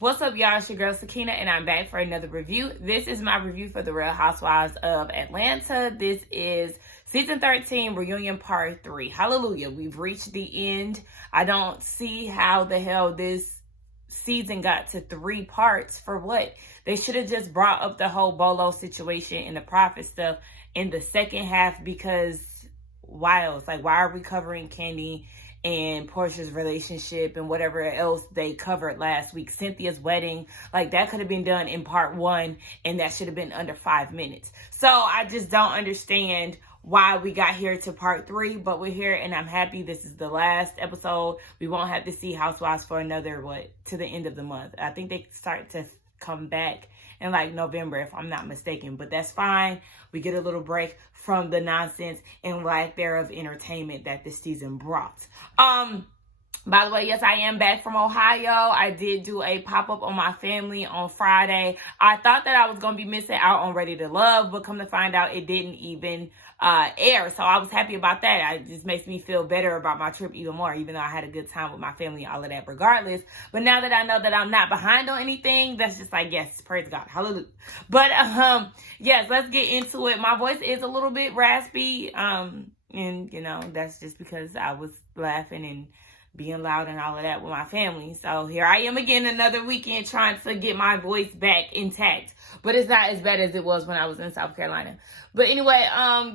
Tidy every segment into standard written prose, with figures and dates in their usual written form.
What's up, y'all? It's your girl Sakina, and I'm back for another review. This is my review for the Real Housewives of Atlanta. This is season 13, reunion part 3. Hallelujah. We've reached the end. I don't see how the hell this season got to 3 parts. For what? They should have just brought up the whole Bolo situation and the Prophet stuff in the second half, because why else? Like, why are we covering Kandi and Portia's relationship and whatever else they covered last week? Cynthia's wedding, like, that could have been done in part 1, and that should have been under 5 minutes. So I just don't understand why we got here to part 3, but we're here, and I'm happy. This is the last episode. We won't have to see Housewives for another, to the end of the month. I think they start to come back in like November, if I'm not mistaken, but that's fine. We get a little break from the nonsense and lack thereof entertainment that this season brought. By the way, yes, I am back from Ohio. I did do a pop-up on my family on Friday. I thought that I was going to be missing out on Ready to Love, but come to find out, it didn't even air. So I was happy about that. It just makes me feel better about my trip even more, even though I had a good time with my family and all of that regardless. But now that I know that I'm not behind on anything, that's just like, yes, praise God. Hallelujah. But yes, let's get into it. My voice is a little bit raspy. And, you know, that's just because I was laughing and being loud and all of that with my family. So here I am again, another weekend trying to get my voice back intact. But it's not as bad as it was when I was in South Carolina. But anyway,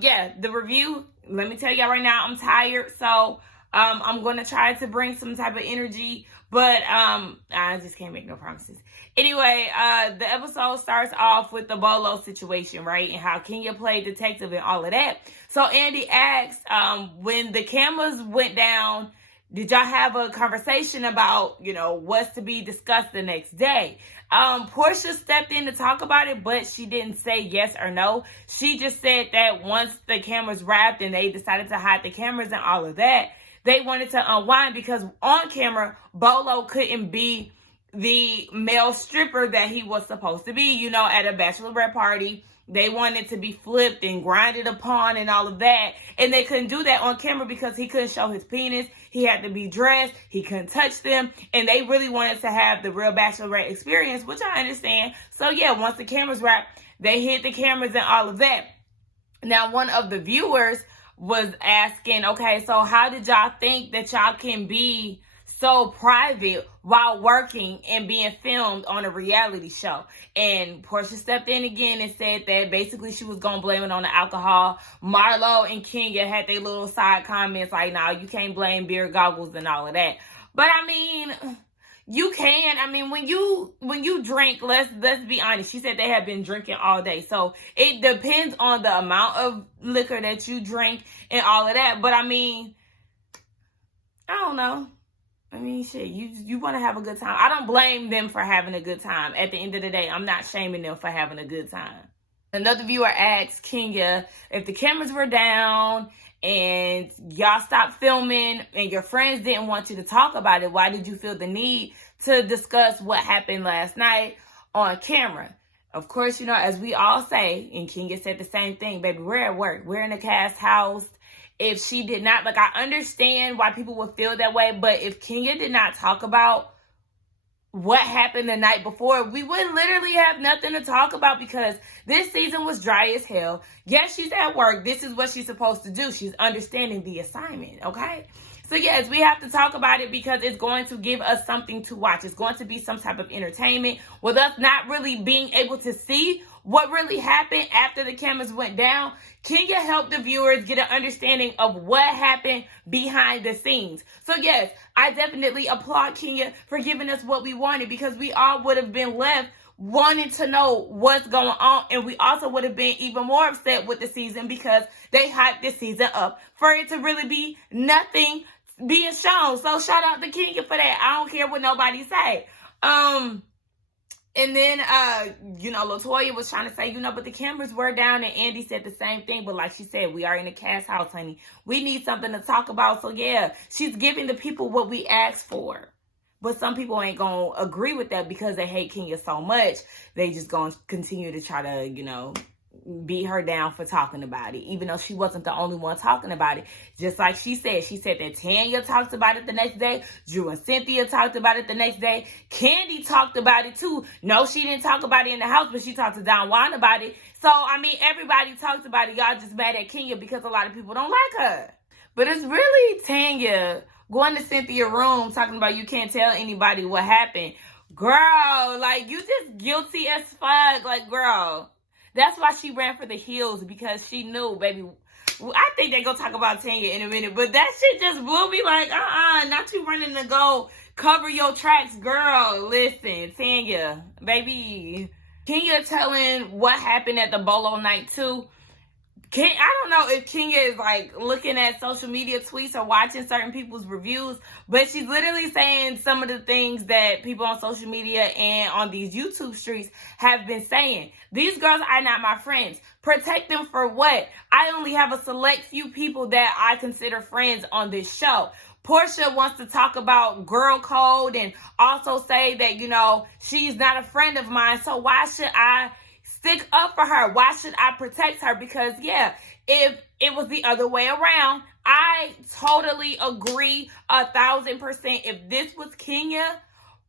yeah, the review, let me tell y'all right now, I'm tired. So I'm going to try to bring some type of energy, but I just can't make no promises. Anyway, the episode starts off with the Bolo situation, right? And how Kenya played detective and all of that. So Andy asked, when the cameras went down, did y'all have a conversation about, you know, what's to be discussed the next day? Portia stepped in to talk about it, but she didn't say yes or no. She just said that once the cameras wrapped and they decided to hide the cameras and all of that, they wanted to unwind because on camera, Bolo couldn't be the male stripper that he was supposed to be, you know, at a bachelorette party. They wanted to be flipped and grinded upon and all of that. And they couldn't do that on camera because he couldn't show his penis. He had to be dressed. He couldn't touch them. And they really wanted to have the real bachelorette experience, which I understand. So yeah, once the cameras wrapped, they hid the cameras and all of that. Now, one of the viewers was asking, okay, so how did y'all think that y'all can be so private while working and being filmed on a reality show? And Portia stepped in again and said that basically she was going to blame it on the alcohol. Marlo and Kenya had their little side comments like, no, you can't blame beer goggles and all of that. But I mean, you can. I mean, when you drink, let's be honest. She said they have been drinking all day. So it depends on the amount of liquor that you drink and all of that. But I mean, I don't know. I mean, shit, you want to have a good time. I don't blame them for having a good time. At the end of the day, I'm not shaming them for having a good time. Another viewer asked Kenya, if the cameras were down and y'all stopped filming and your friends didn't want you to talk about it, why did you feel the need to discuss what happened last night on camera? Of course, you know, as we all say, and Kenya said the same thing, baby, we're at work. We're in a cast house. If she did not, like, I understand why people would feel that way, but if Kenya did not talk about what happened the night before, we would literally have nothing to talk about because this season was dry as hell. Yes, she's at work. This is what she's supposed to do. She's understanding the assignment, okay? So yes, we have to talk about it because it's going to give us something to watch. It's going to be some type of entertainment with us not really being able to see what really happened after the cameras went down. Kenya helped the viewers get an understanding of what happened behind the scenes. So yes, I definitely applaud Kenya for giving us what we wanted, because we all would have been left wanting to know what's going on. And we also would have been even more upset with the season because they hyped this season up for it to really be nothing being shown. So shout out to Kenya for that. I don't care what nobody say. And then, you know, LaToya was trying to say, you know, but the cameras were down, and Andy said the same thing. But like she said, we are in a cast house, honey. We need something to talk about. So yeah, she's giving the people what we asked for. But some people ain't going to agree with that because they hate Kenya so much. They just going to continue to try to, you know, beat her down for talking about it, even though she wasn't the only one talking about it. Just like she said that Tanya talked about it the next day. Drew and Cynthia talked about it the next day. Candy talked about it too. No, she didn't talk about it in the house, but she talked to Don Juan about it. So, I mean, everybody talks about it. Y'all just mad at Kenya because a lot of people don't like her. But it's really Tanya going to Cynthia's room talking about you can't tell anybody what happened. Girl, like, you just guilty as fuck. Like, girl, that's why she ran for the hills, because she knew, baby. I think they gonna talk about Tanya in a minute, but that shit just blew me like, not you running to go cover your tracks, girl. Listen, Tanya, baby. Kenya telling what happened at the Bolo night too. I don't know if Kenya is like looking at social media tweets or watching certain people's reviews, but she's literally saying some of the things that people on social media and on these YouTube streets have been saying. These girls are not my friends. Protect them for what? I only have a select few people that I consider friends on this show. Portia wants to talk about girl code and also say that, you know, she's not a friend of mine. So why should I stick up for her? Why should I protect her? Because, yeah, if it was the other way around, I totally agree 1,000%. If this was Kenya,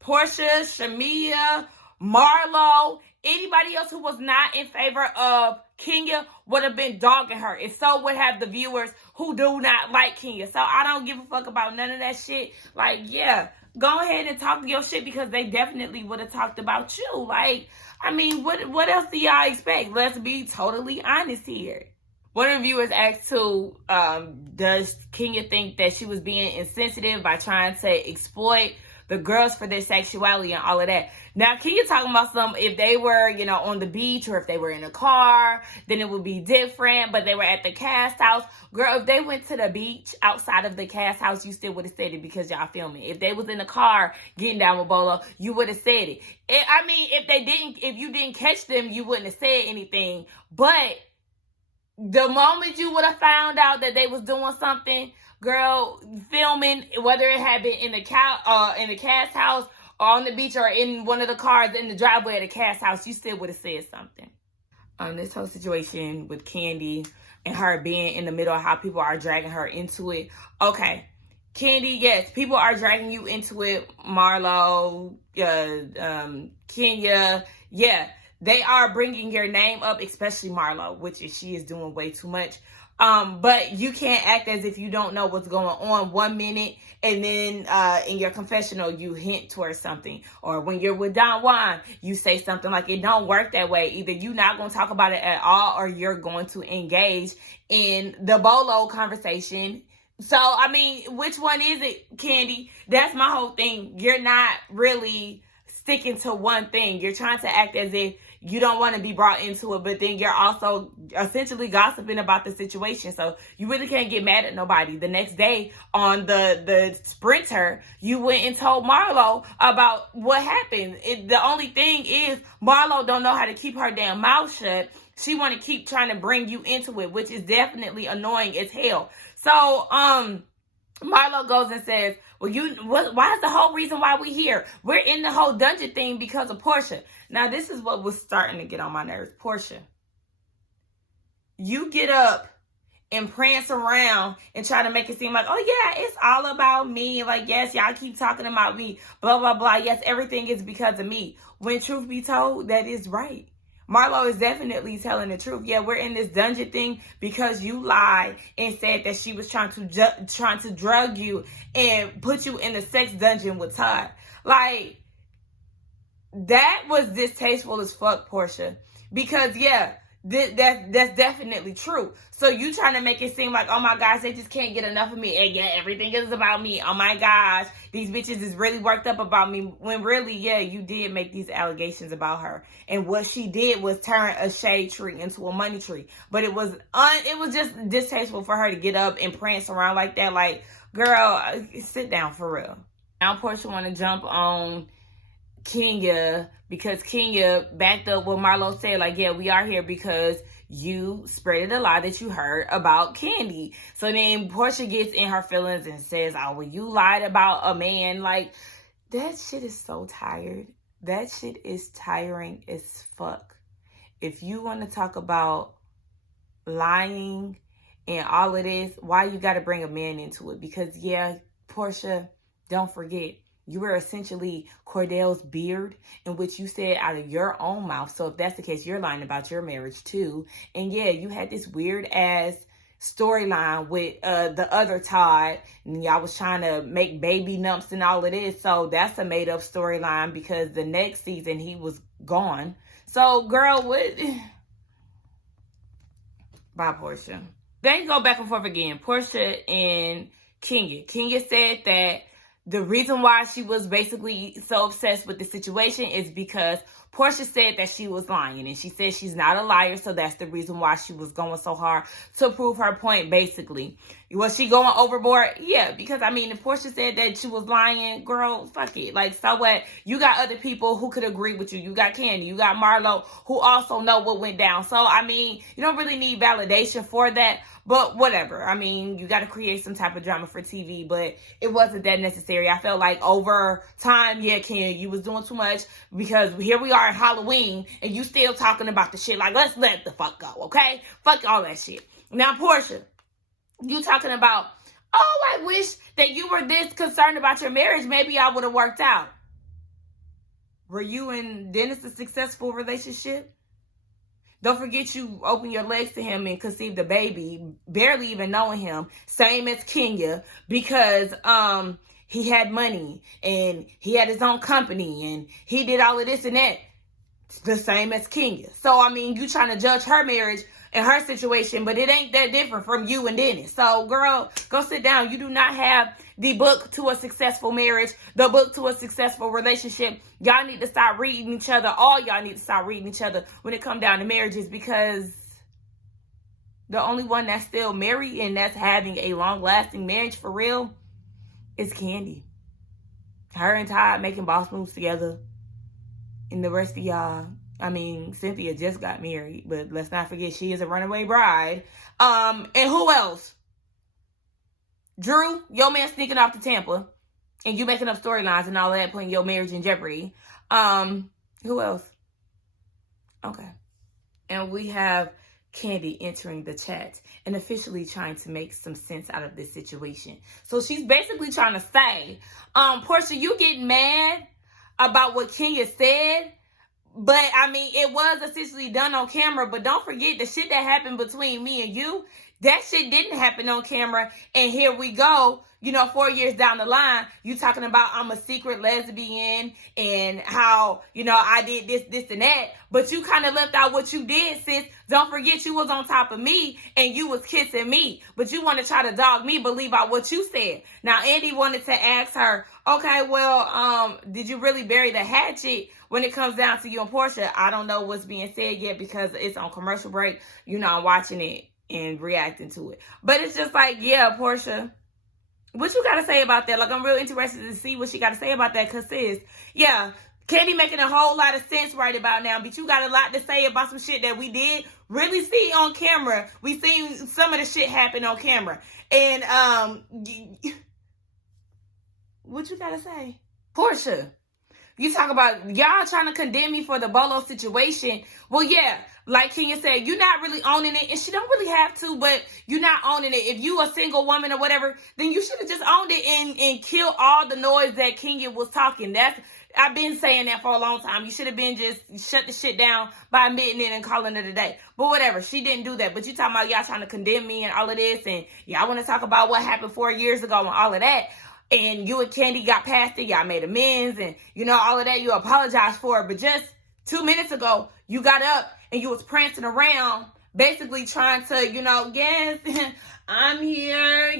Portia, Shamia, Marlo, anybody else who was not in favor of Kenya would have been dogging her. And so would have the viewers who do not like Kenya. So I don't give a fuck about none of that shit. Like, yeah, go ahead and talk your shit, because they definitely would have talked about you. Like, I mean, what else do y'all expect? Let's be totally honest here. One of the viewers asked too, does Kenya think that she was being insensitive by trying to exploit the girls for their sexuality and all of that? Now, Kenya talking about if they were, you know, on the beach or if they were in a car, then it would be different, but they were at the cast house. Girl, if they went to the beach outside of the cast house, you still would have said it because y'all filming. If they was in the car getting down with Bolo, you would have said it. I mean, if you didn't catch them, you wouldn't have said anything. But the moment you would have found out that they was doing something, girl, filming, whether it had been in the cast house or on the beach or in one of the cars in the driveway of the cast house, you still would have said something. This whole situation with Candy and her being in the middle of how people are dragging her into it. Okay, Candy, yes, people are dragging you into it. Marlo, Kenya, yeah. They are bringing your name up, especially Marlo, which she is doing way too much. But you can't act as if you don't know what's going on 1 minute, and then in your confessional, you hint towards something. Or when you're with Don Juan, you say something like, it don't work that way. Either you're not going to talk about it at all, or you're going to engage in the Bolo conversation. So, I mean, which one is it, Candy? That's my whole thing. You're not really sticking to one thing. You're trying to act as if you don't want to be brought into it, but then you're also essentially gossiping about the situation. So you really can't get mad at nobody. The next day on the Sprinter, you went and told Marlo about what happened. The only thing is Marlo don't know how to keep her damn mouth shut. She want to keep trying to bring you into it, which is definitely annoying as hell. So, Marlo goes and says, well, why is the whole reason why we're here? We're in the whole dungeon thing because of Portia. Now, this is what was starting to get on my nerves. Portia, you get up and prance around and try to make it seem like, oh, yeah, it's all about me. Like, yes, y'all keep talking about me, blah, blah, blah. Yes, everything is because of me. When truth be told, that is right. Marlo is definitely telling the truth. Yeah, we're in this dungeon thing because you lied and said that she was trying to drug you and put you in the sex dungeon with Todd. Like, that was distasteful as fuck, Portia. Because, yeah, that's definitely true. So you trying to make it seem like, oh my gosh, they just can't get enough of me. And yeah, everything is about me. Oh my gosh, these bitches is really worked up about me. When really, yeah, you did make these allegations about her. And what she did was turn a shade tree into a money tree. But it was just distasteful for her to get up and prance around like that. Like, girl, sit down for real. Now Portia want to jump on Kenya because Kenya backed up what Marlo said. Like, yeah, we are here because you spreaded a lie that you heard about Candy. So then Portia gets in her feelings and says, oh, well, you lied about a man. Like, that shit is so tired. That shit is tiring as fuck. If you want to talk about lying and all of this, why you got to bring a man into it? Because, yeah, Portia, don't forget, you were essentially Cordell's beard, in which you said out of your own mouth. So if that's the case, you're lying about your marriage too. And yeah, you had this weird ass storyline with the other Todd, and y'all was trying to make baby numps and all of this. So that's a made up storyline because the next season he was gone. So girl, what? Bye, Portia. They go back and forth again. Portia and Kenya. Kenya said that the reason why she was basically so obsessed with the situation is because Portia said that she was lying, and she said she's not a liar, so that's the reason why she was going so hard to prove her point, basically. Was she going overboard? Yeah, because, I mean, if Portia said that she was lying, girl, fuck it. Like, so what? You got other people who could agree with you. You got Candy. You got Marlo, who also know what went down. So, I mean, you don't really need validation for that. But whatever. I mean, you got to create some type of drama for TV, but it wasn't that necessary. I felt like over time, yeah, Ken, you was doing too much because here we are at Halloween and you still talking about the shit. Like, let's let the fuck go, okay? Fuck all that shit. Now, Portia, you talking about, oh, I wish that you were this concerned about your marriage. Maybe I would have worked out. Were you and Dennis a successful relationship? Don't forget you open your legs to him and conceived a baby, barely even knowing him. Same as Kenya, because he had money and he had his own company and he did all of this and that. It's the same as Kenya. So, I mean, you trying to judge her marriage and her situation, but it ain't that different from you and Dennis. So, girl, go sit down. You do not have the book to a successful marriage, the book to a successful relationship. Y'all need to start reading each other. All y'all need to start reading each other when it comes down to marriages, because the only one that's still married and that's having a long-lasting marriage for real is Candy. Her and Todd making boss moves together. And the rest of y'all, I mean, Cynthia just got married, but let's not forget she is a runaway bride. And who else? Drew, your man sneaking off to Tampa, and you making up storylines and all that, putting your marriage in jeopardy. Who else? Okay. And we have Candy entering the chat and officially trying to make some sense out of this situation. So she's basically trying to say, Portia, you get mad about what Kenya said, but I mean, it was essentially done on camera. But don't forget the shit that happened between me and you. That shit didn't happen on camera. And here we go, 4 years down the line, you talking about I'm a secret lesbian and how, I did this, and that. But you kind of left out what you did, sis. Don't forget you was on top of me and you was kissing me. But you want to try to dog me, but leave out what you said. Now, Andy wanted to ask her, okay, well, did you really bury the hatchet when it comes down to you and Portia? I don't know what's being said yet because it's on commercial break. I'm watching it and reacting to it. But it's just like, yeah, Portia, what you got to say about that? Like, I'm real interested to see what she got to say about that, because sis, yeah, Candy making a whole lot of sense right about now, but you got a lot to say about some shit that we did really see on camera. We seen some of the shit happen on camera. And, what you got to say? Portia, you talk about y'all trying to condemn me for the Bolo situation. Well, yeah, like Kenya said, you're not really owning it, and she don't really have to, but you're not owning it. If you a single woman or whatever, then you should have just owned it and killed all the noise that Kenya was talking. I've been saying that for a long time. You should have been just shut the shit down by admitting it and calling it a day. But whatever, she didn't do that. But you talking about y'all trying to condemn me and all of this, and y'all want to talk about what happened 4 years ago and all of that. And you and Candy got past it. Y'all made amends and, all of that. You apologized for it. But just 2 minutes ago, you got up and you was prancing around, basically trying to, yes, I'm here.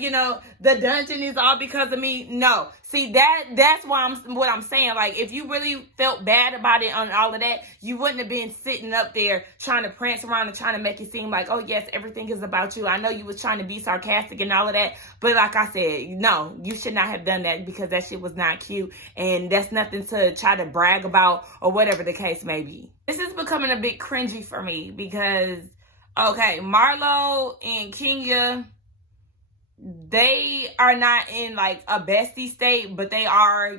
The dungeon is all because of me. No. See, that's what I'm saying. Like, if you really felt bad about it on all of that, you wouldn't have been sitting up there trying to prance around and trying to make it seem like, oh, yes, everything is about you. I know you was trying to be sarcastic and all of that. But like I said, no, you should not have done that, because that shit was not cute. And that's nothing to try to brag about or whatever the case may be. This is becoming a bit cringy for me because, okay, Marlo and Kenya, they are not in like a bestie state, but they are,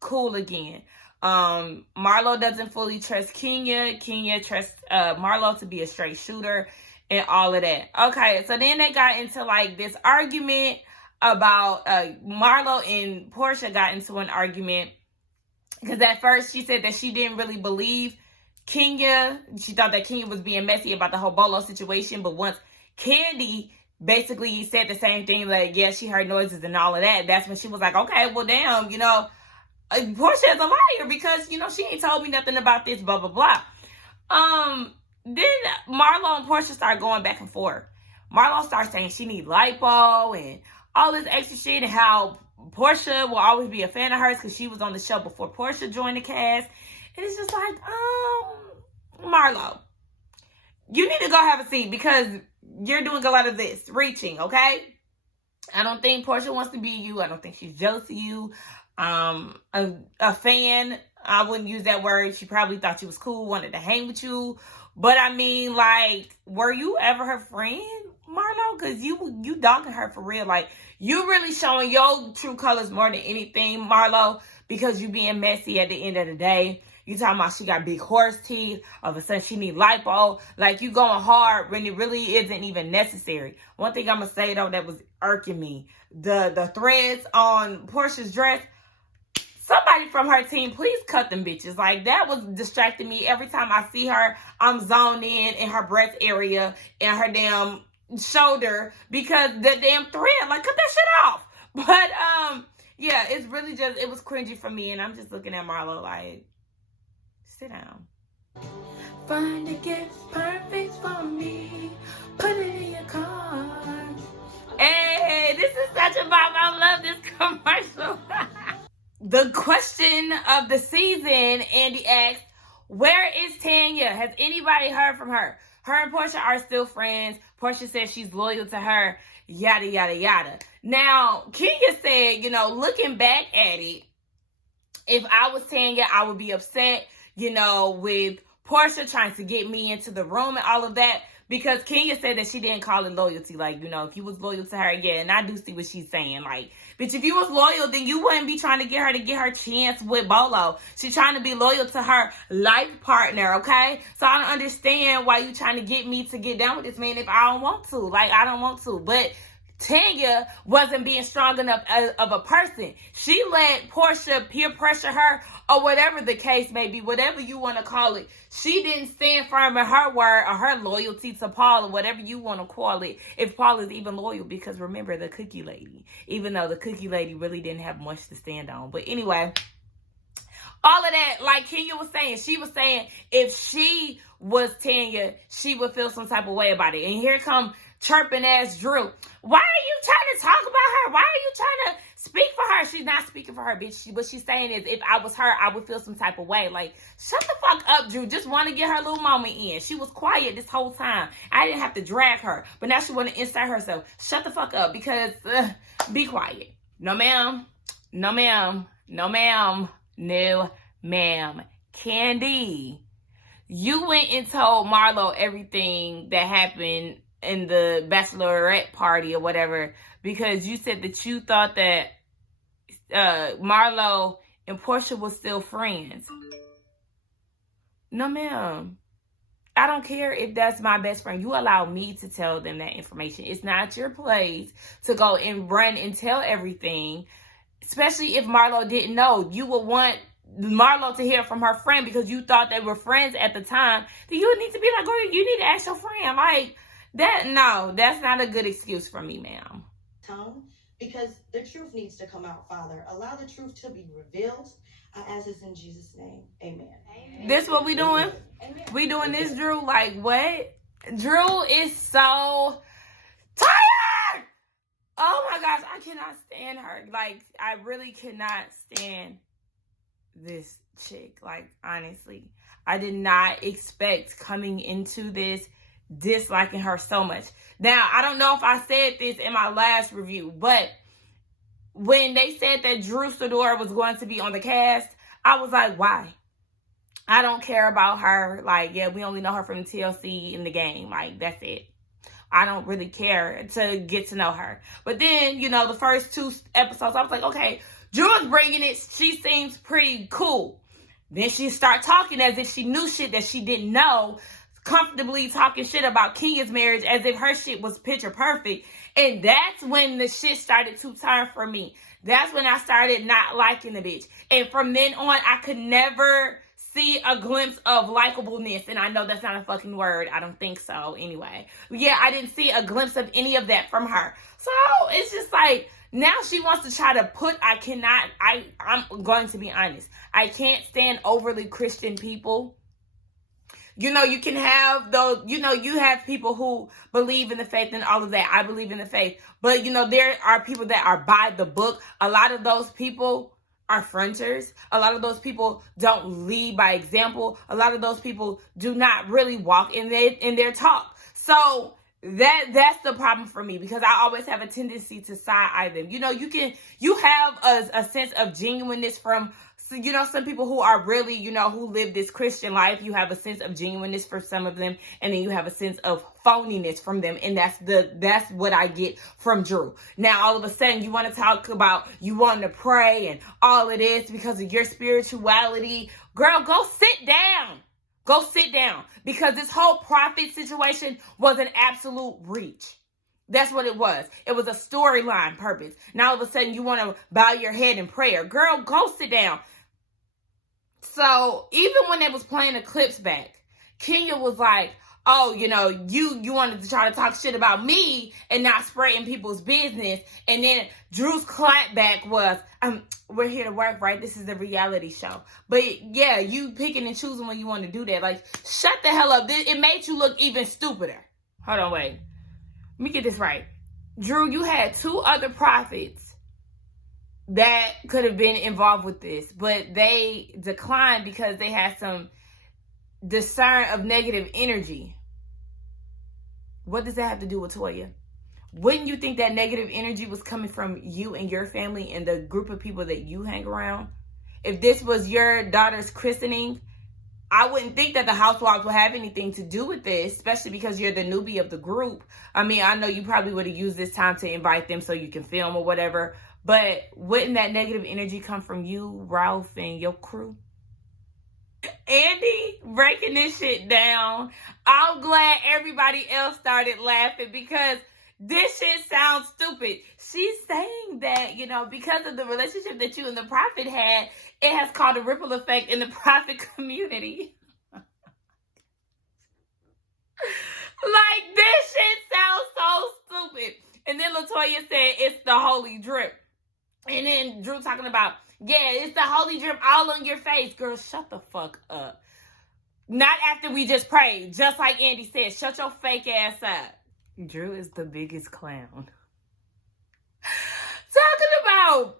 cool again. Marlo doesn't fully trust Kenya. Kenya trusts Marlo to be a straight shooter. and all of that. Okay, so then they got into like this argument about Marlo and Portia got into an argument because at first she said that she didn't really believe Kenya. She thought that Kenya was being messy about the whole Bolo situation, but once Kandi basically said the same thing, like, yeah, she heard noises and all of that, that's when she was like, okay, well, damn, you know, Portia is a liar because, you know, she ain't told me nothing about this, blah, blah, blah. Then Marlo and Portia start going back and forth. Marlo starts saying she need lipo and all this extra shit, and how Portia will always be a fan of hers because she was on the show before Portia joined the cast. And it's just like, Marlo, you need to go have a seat because you're doing a lot of this reaching, okay? I don't think Portia wants to be you. I don't think she's jealous of you. A fan, I wouldn't use that word. She probably thought you was cool, wanted to hang with you. But I mean, like, were you ever her friend, Marlo? Because you dogging her for real. Like, you really showing your true colors more than anything, Marlo, because you being messy at the end of the day. You talking about she got big horse teeth. All of a sudden, she need lipo. Like, you going hard when it really isn't even necessary. One thing I'm going to say, though, that was irking me. The threads on Portia's dress. Somebody from her team, please cut them bitches. Like, that was distracting me. Every time I see her, I'm zoned in her breast area and her damn shoulder because the damn thread. Like, cut that shit off. But, yeah, it's really just, it was cringy for me. And I'm just looking at Marlo like, sit down. Find a gift perfect for me. Put it in your car. Hey, this is such a vibe. I love this commercial. The question of the season, Andy asked, where is Tanya? Has anybody heard from her? Her and Portia are still friends. Portia says she's loyal to her, yada, yada, yada. Now, Kenya said, you know, looking back at it, if I was Tanya, I would be upset, you know, with Portia trying to get me into the room and all of that. Because Kenya said that she didn't call it loyalty. Like, you know, if you was loyal to her, yeah. And I do see what she's saying. Like, bitch, if you was loyal, then you wouldn't be trying to get her chance with Bolo. She's trying to be loyal to her life partner, okay? So I don't understand why you trying to get me to get down with this man if I don't want to. Like, I don't want to. But Tanya wasn't being strong enough of a person. She let Portia peer pressure her, or whatever the case may be, whatever you want to call it. She didn't stand firm in her word or her loyalty to Paul, or whatever you want to call it, if Paul is even loyal. Because remember, the cookie lady, even though the cookie lady really didn't have much to stand on. But anyway, all of that, like Kenya was saying, she was saying if she was Tanya, she would feel some type of way about it. And here come chirping ass Drew. Why are you trying to talk about her? Why are you trying to speak for her? She's not speaking for her, bitch. What she's saying is, if I was her, I would feel some type of way. Like, shut the fuck up, Drew. Just want to get her little moment in. She was quiet this whole time. I didn't have to drag her. But now she want to insert herself. Shut the fuck up, because be quiet. No, ma'am. No, ma'am. No, ma'am. No, ma'am. Kandi, you went and told Marlo everything that happened in the bachelorette party or whatever, because you said that you thought that Marlo and Portia were still friends. No, ma'am. I don't care if that's my best friend. You allow me to tell them that information. It's not your place to go and run and tell everything, especially if Marlo didn't know. You would want Marlo to hear from her friend because you thought they were friends at the time. Then you would need to be like, girl, you need to ask your friend. Like, that, no, that's not a good excuse for me, ma'am. Because the truth needs to come out, Father. Allow the truth to be revealed, as is in Jesus' name. Amen. Amen. This what we doing? Amen. We doing this, Drew? Like, what? Drew is so tired! Oh my gosh, I cannot stand her. Like, I really cannot stand this chick. Like, honestly, I did not expect coming into this disliking her so much. Now, I don't know if I said this in my last review, but when they said that Drew Sidor was going to be on the cast, I was like, why? I don't care about her. Like, yeah, we only know her from TLC in the game. Like, that's it. I don't really care to get to know her. But then, you know, the first 2 episodes, I was like, okay, Drew's bringing it. She seems pretty cool. Then she start talking as if she knew shit that she didn't know. comfortably talking shit about Kenya's marriage as if her shit was picture perfect. And that's when the shit started to turn for me. That's when I started not liking the bitch. And from then on, I could never see a glimpse of likableness. And I know that's not a fucking word. I don't think so anyway. But yeah, I didn't see a glimpse of any of that from her. So it's just like, now she wants to try to put, I'm going to be honest. I can't stand overly Christian people. You know, you can have those, you know, you have people who believe in the faith and all of that. I believe in the faith. But, you know, there are people that are by the book. A lot of those people are fronters. A lot of those people don't lead by example. A lot of those people do not really walk in their talk. So that's the problem for me, because I always have a tendency to side eye them. You know, you have a sense of genuineness from, you know, some people who are really, you know, who live this Christian life. You have a sense of genuineness for some of them, and then you have a sense of phoniness from them, and that's what I get from Drew. Now, all of a sudden, you want to talk about you wanting to pray and all of this because of your spirituality. Girl, go sit down. Go sit down, because this whole prophet situation was an absolute reach. That's what it was. It was a storyline purpose. Now, all of a sudden, you want to bow your head in prayer. Girl, go sit down. So even when they was playing the clips back, Kenya was like, oh, you know, you wanted to try to talk shit about me and not spreading people's business. And then Drew's clapback was, we're here to work, right? This is a reality show. But yeah, you picking and choosing when you want to do that. Like, shut the hell up. It made you look even stupider. Hold on, wait. Let me get this right. Drew, you had 2 other prophets that could have been involved with this, but they declined because they had some discern of negative energy. What does that have to do with Toya? Wouldn't you think that negative energy was coming from you and your family and the group of people that you hang around? If this was your daughter's christening, I wouldn't think that the Housewives would have anything to do with this, especially because you're the newbie of the group. I mean, I know you probably would have used this time to invite them so you can film or whatever, but wouldn't that negative energy come from you, Ralph, and your crew? Andy breaking this shit down. I'm glad everybody else started laughing, because this shit sounds stupid. She's saying that, you know, because of the relationship that you and the prophet had, it has caused a ripple effect in the prophet community. Like, this shit sounds so stupid. And then LaToya said it's the holy drip. And then Drew talking about, yeah, it's the holy drip all on your face. Girl, shut the fuck up. Not after we just prayed. Just like Andy said, shut your fake ass up. Drew is the biggest clown. Talking about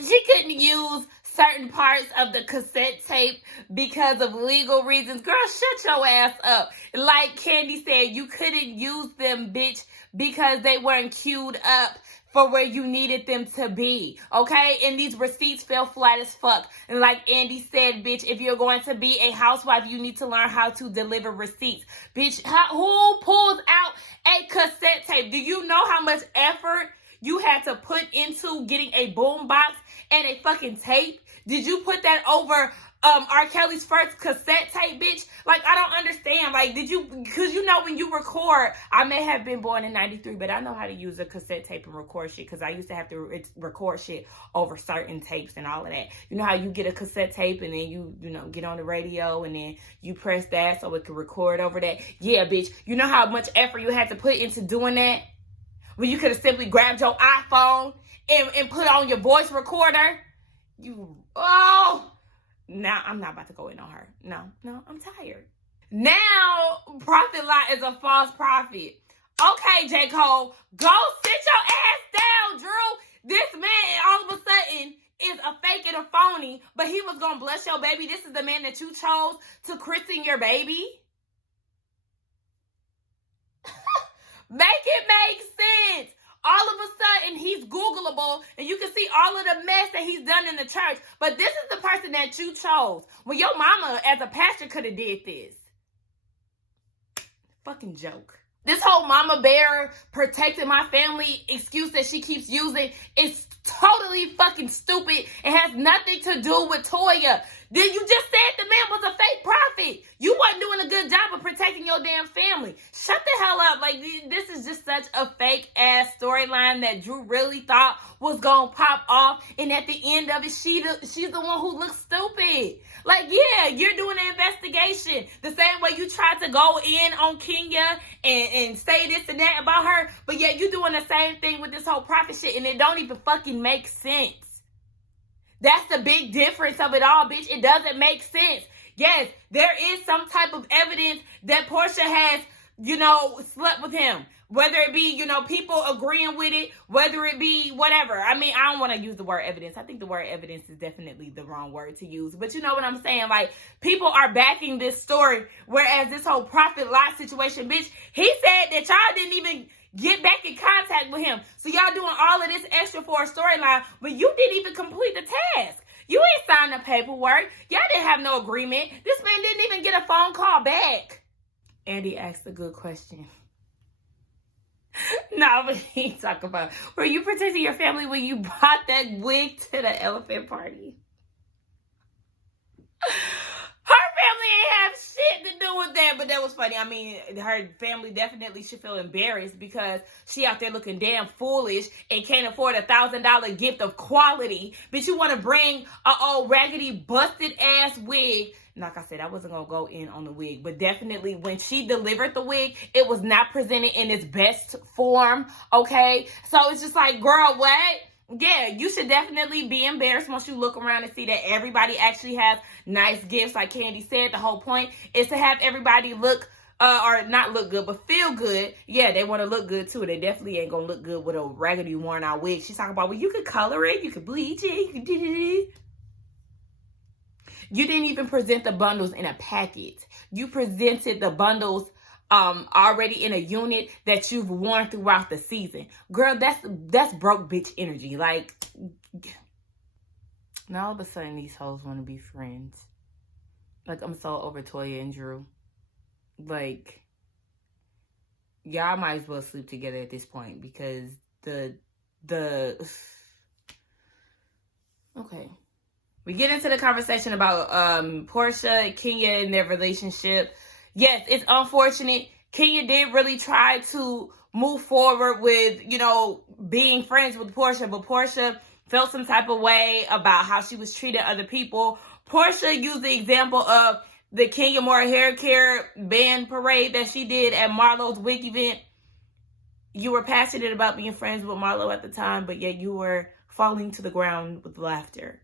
she couldn't use certain parts of the cassette tape because of legal reasons. Girl, shut your ass up. Like Candy said, you couldn't use them, bitch, because they weren't queued up for where you needed them to be, okay? And these receipts fell flat as fuck. And like Andy said, bitch, if you're going to be a housewife, you need to learn how to deliver receipts. Bitch, who pulls out a cassette tape? Do you know how much effort you had to put into getting a boom box and a fucking tape? Did you put that over R. Kelly's first cassette tape, bitch? Like, I don't understand. Like, did you, because you know when you record, I may have been born in 93, but I know how to use a cassette tape and record shit, because I used to have to record shit over certain tapes and all of that. You know how you get a cassette tape and then you know, get on the radio and then you press that so it can record over that? Yeah, bitch. You know how much effort you had to put into doing that? When you could have simply grabbed your iPhone and put on your voice recorder? Now, I'm not about to go in on her. No, I'm tired. Now, Prophet Lot is a false prophet. Okay, J. Cole, go sit your ass down, Drew. This man, all of a sudden, is a fake and a phony, but he was going to bless your baby. This is the man that you chose to christen your baby? Make it make sense. All of a sudden, he's Googleable, and you can see all of the mess that he's done in the church. But this is the person that you chose. Well, your mama, as a pastor, could have did this. Fucking joke. This whole mama bear protecting my family excuse that she keeps using is totally fucking stupid. It has nothing to do with Toya. Then you just said the man was a fake prophet. You wasn't doing a good job of protecting your damn family. Shut the hell up. Like, this is just such a fake ass storyline that Drew really thought was gonna pop off, and at the end of it, she's the one who looks stupid. Like, yeah, you're doing an investigation the same way you tried to go in on Kenya and say this and that about her, but yet you doing the same thing with this whole prophet shit, and it don't even fucking make sense. That's the big difference of it all, bitch. It doesn't make sense. Yes, there is some type of evidence that Portia has, slept with him. Whether it be, people agreeing with it, whether it be whatever. I mean, I don't want to use the word evidence. I think the word evidence is definitely the wrong word to use. But you know what I'm saying? Like, people are backing this story, whereas this whole Prophet Lot situation, bitch, he said that y'all didn't even get back in contact with him. So y'all doing all of this extra for a storyline, but you didn't even complete the task. You ain't signed the paperwork. Y'all didn't have no agreement. This man didn't even get a phone call back. Andy asked a good question. No, but he talk about, were you protecting your family when you brought that wig to the elephant party? Her family ain't have shit to do with that, but that was funny. I mean, her family definitely should feel embarrassed because she out there looking damn foolish and can't afford $1,000 gift of quality. But you want to bring a old raggedy, busted ass wig. Like I said, I wasn't going to go in on the wig, but definitely when she delivered the wig, it was not presented in its best form, okay? So it's just like, girl, what? Yeah, you should definitely be embarrassed once you look around and see that everybody actually has nice gifts. Like Candy said, the whole point is to have everybody look, or not look good, but feel good. Yeah, they want to look good too. They definitely ain't going to look good with a raggedy worn out wig. She's talking about, well, you could color it, you could bleach it, you could do it. You didn't even present the bundles in a packet. You presented the bundles already in a unit that you've worn throughout the season. Girl, that's broke bitch energy. Like, now all of a sudden these hoes want to be friends. Like, I'm so over Toya and Drew. Like, y'all might as well sleep together at this point because okay. We get into the conversation about Portia and Kenya and their relationship. Yes, it's unfortunate. Kenya did really try to move forward with, being friends with Portia, but Portia felt some type of way about how she was treating other people. Portia used the example of the Kenya Moore hair care band parade that she did at Marlo's wig event. You were passionate about being friends with Marlo at the time, but yet you were falling to the ground with laughter.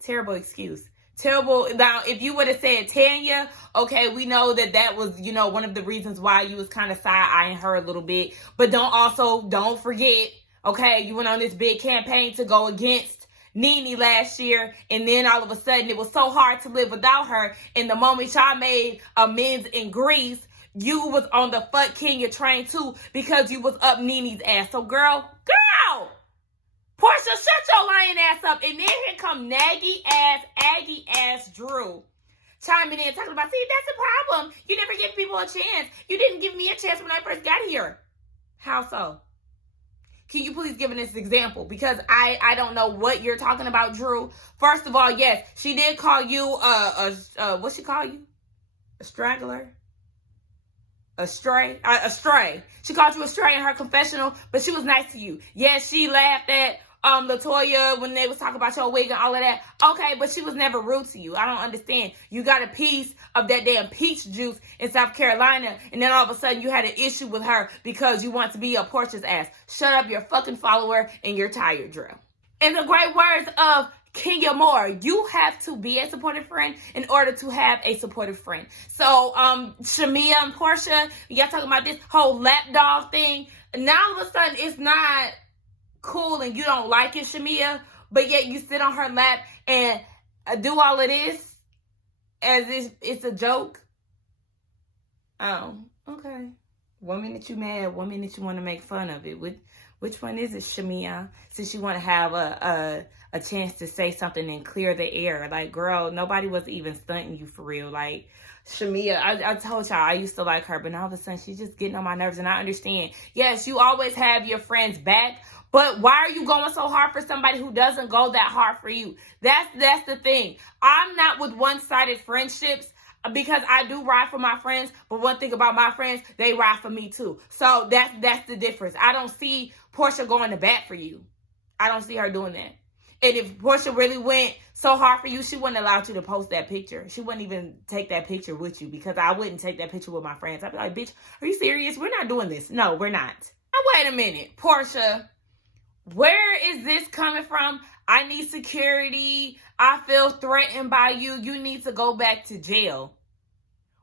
Terrible excuse. Terrible. Now, if you would have said Tanya, okay, we know that was, one of the reasons why you was kind of side-eyeing her a little bit. But don't forget, okay, you went on this big campaign to go against Nene last year. And then all of a sudden, it was so hard to live without her. And the moment y'all made amends in Greece, you was on the fuck Kenya train too because you was up Nene's ass. So, girl, Portia, shut your lying ass up. And then here come Aggie ass Drew chiming in, talking about, see, that's the problem. You never give people a chance. You didn't give me a chance when I first got here. How so? Can you please give an example? Because I don't know what you're talking about, Drew. First of all, yes, she did call you what she call you? A straggler? A stray. She called you a stray in her confessional, but she was nice to you. Yes, she laughed at LaToya when they was talking about your wig and all of that. Okay, but she was never rude to you. I don't understand. You got a piece of that damn peach juice in South Carolina, and then all of a sudden you had an issue with her because you want to be a Portia's ass. Shut up, you're a fucking follower, and you're tired, Drew. In the great words of Kenya Moore, you have to be a supportive friend in order to have a supportive friend. So, Shamia and Portia, y'all talking about this whole lapdog thing. Now all of a sudden it's not cool and you don't like it, Shamia, but yet you sit on her lap and do all of this as if it's a joke. Oh, okay. 1 minute you mad, 1 minute you want to make fun of it. Which one is it, Shamia? Since you want to have a chance to say something and clear the air. Like, girl, nobody was even stunting you for real. Like, Shamia, I told y'all I used to like her, but now all of a sudden she's just getting on my nerves, and I understand. Yes, you always have your friends back, but why are you going so hard for somebody who doesn't go that hard for you? That's the thing. I'm not with one-sided friendships. because I do ride for my friends, but one thing about my friends, they ride for me too. So that's the difference. I don't see Portia going to bat for you. I don't see her doing that. And if Portia really went so hard for you, she wouldn't allow you to post that picture. She wouldn't even take that picture with you, because I wouldn't take that picture with my friends. I'd be like, bitch, are you serious? We're not doing this. No, we're not. Now, wait a minute. Portia, where is this coming from? I need security. I feel threatened by you. You need to go back to jail.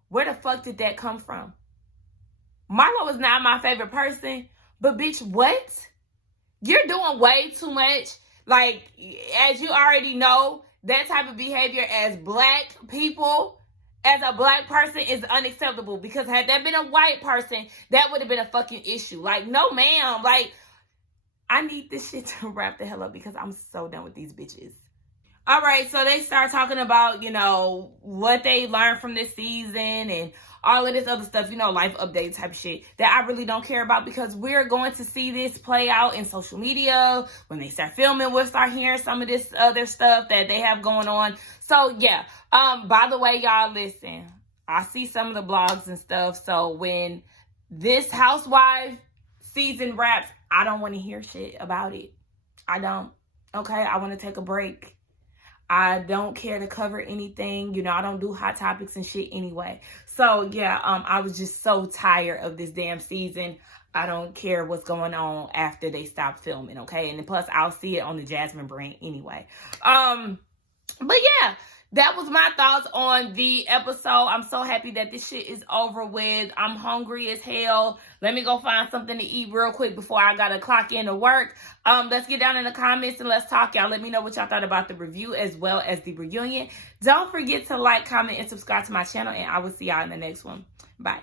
Where the fuck did that come from? Marlo is not my favorite person, but bitch, what? You're doing way too much. Like, as you already know, that type of behavior as black people, as a black person, is unacceptable. Because had that been a white person, that would have been a fucking issue. Like, no ma'am. Like, I need this shit to wrap the hell up, because I'm so done with these bitches. All right, so they start talking about, you know, what they learned from this season and all of this other stuff, you know, life update type shit that I really don't care about, because we're going to see this play out in social media. When they start filming, we'll start hearing some of this other stuff that they have going on. So, yeah. By the way, y'all, listen, I see some of the blogs and stuff. So when this Housewives season wraps, I don't want to hear shit about it. I don't. Okay, I want to take a break. I don't care to cover anything. You know, I don't do hot topics and shit anyway. So, yeah, I was just so tired of this damn season. I don't care what's going on after they stop filming, okay? And plus, I'll see it on the Jasmine brand anyway. But, yeah. That was my thoughts on the episode. I'm so happy that this shit is over with. I'm hungry as hell. Let me go find something to eat real quick before I gotta clock in to work. Let's get down in the comments and let's talk, y'all. Let me know what y'all thought about the review as well as the reunion. Don't forget to like, comment, and subscribe to my channel, and I will see y'all in the next one. Bye.